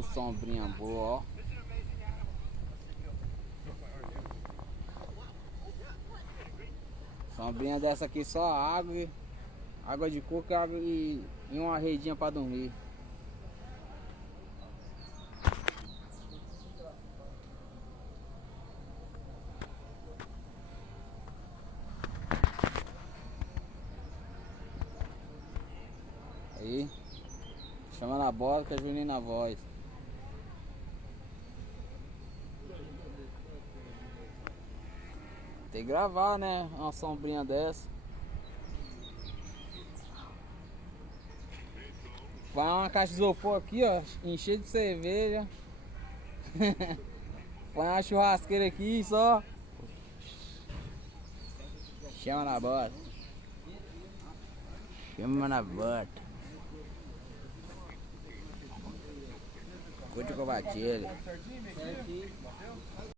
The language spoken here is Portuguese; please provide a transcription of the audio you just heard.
Ô, sombrinha boa, ó. Sombrinha dessa aqui só água, água de coco água e uma redinha pra dormir. Aí, chama na bola que é Juninho na voz. Tem que gravar, né? Uma sombrinha dessa. Vai uma caixa de isopor aqui, ó, encher de cerveja. Põe uma churrasqueira aqui só. Chama na bota. Chama na bota. Curte com a batilha.